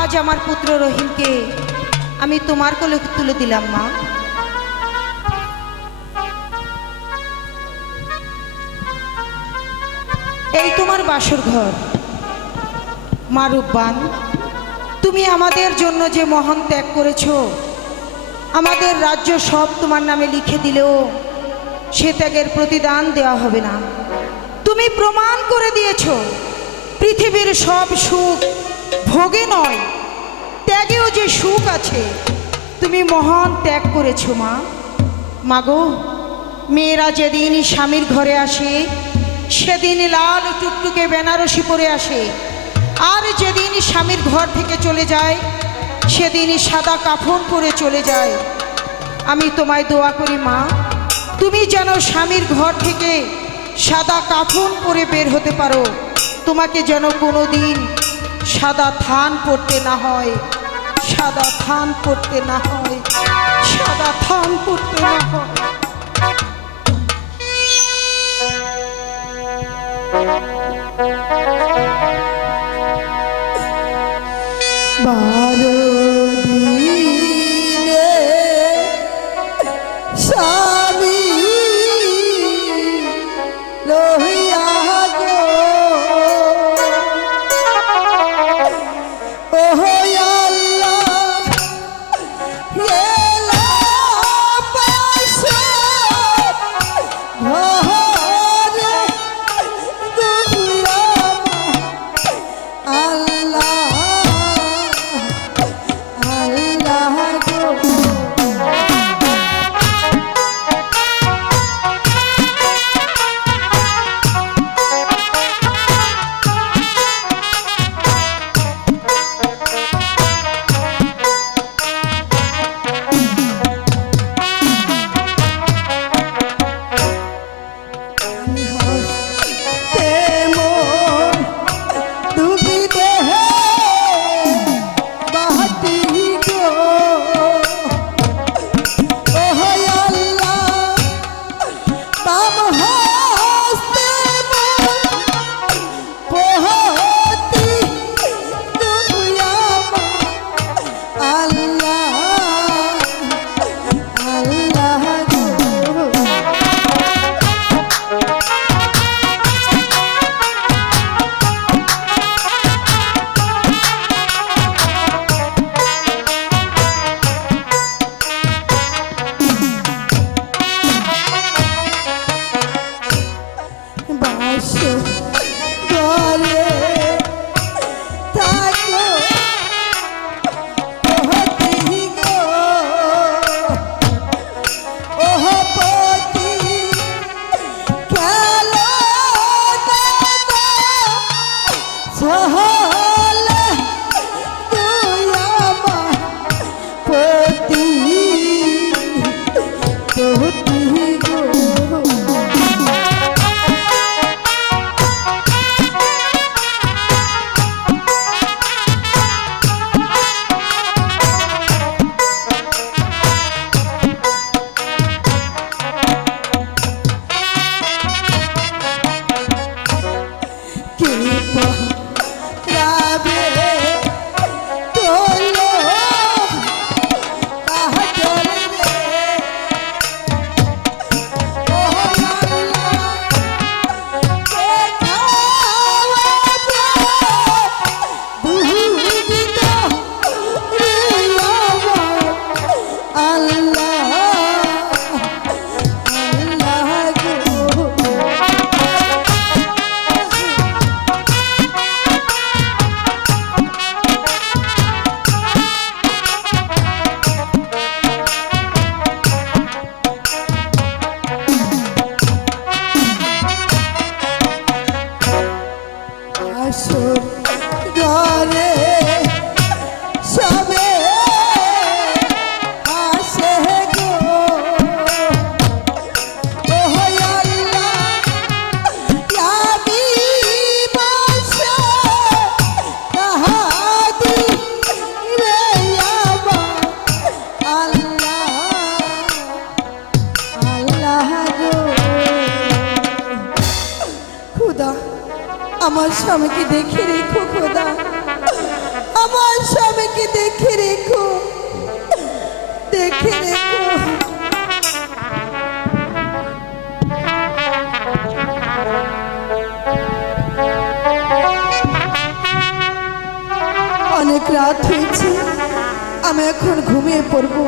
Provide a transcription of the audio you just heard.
আজ আমার পুত্র রহিমকে আমি তোমার কোলে তুলে দিলাম মা। এই তোমার বাসর ঘর মা রূপবান। তুমি আমাদের জন্য যে মহান ত্যাগ করেছো, আমাদের রাজ্য সব তোমার নামে লিখে দিলেও সে ত্যাগের প্রতিদান দেওয়া হবে না। তুমি প্রমাণ করে দিয়েছো পৃথিবীর সব সুখ ভোগে নয়, ত্যাগেও যে সুখ আছে। তুমি মহান ত্যাগ করেছো মা। মাগো, মেয়েরা যেদিন স্বামীর ঘরে আসে সেদিন লাল টুকটুকে বেনারসি পরে আসে, আর যেদিন স্বামীর ঘর থেকে চলে যায় সেদিন সাদা কাফন পরে চলে যায়। আমি তোমায় দোয়া করি মা, তুমি যেন স্বামীর ঘর থেকে সাদা কাফন পরে বের হতে পারো, তোমাকে যেন কোনো দিন সাদা থান পরতে না হয়, সাদা থান পরতে না হয়, সাদা থান পরতে না হয়। বারো দিনে স্বামী লহিয়া গো, ওহ আল্লাহ এলা পাশে ঘরে দুলাম আল্লাহ আমার স্বামীকে দেখে রেখো খোদা, আমার স্বামীকে দেখে রেখো, দেখে রেখো। অনেক রাত হয়েছে, আমি এখন ঘুমিয়ে পড়বো।